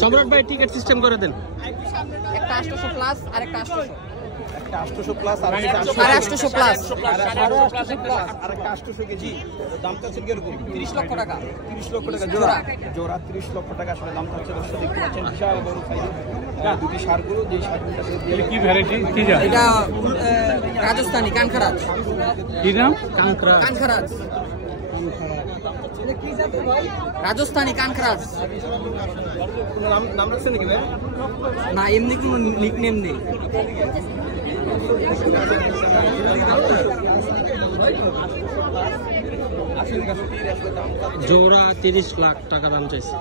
সম্রাট ভাই ticket system করে দেন। একটা 800 প্লাস আর একটা 800, একটা 800 প্লাস আর একটা 800 প্লাস আর একটা 800 কেজি। দাম চাচ্ছেন কিরকম? 30 লক্ষ টাকা। 30 লক্ষ টাকা জোড়া। জোড়া 30 লক্ষ টাকা আসলে দাম চাচ্ছে। দর্শক দেখতে পাচ্ছেন বিশাল বড় সাইজের দুটি ষাঁড় গরু। যে ষাঁড়গুলো কি ভ্যারাইটি, কি জাত? এটা রাজস্থানি কানখারাজ। কি নাম? কানখারাজ। কানখারাজ রাজস্থানি কানখারাজ। নাম রাখছেন নাকি ভাই? না, এমনি কোনো নিকনেম নেই। জোড়া 30 লাখ টাকা দাম চাইছে।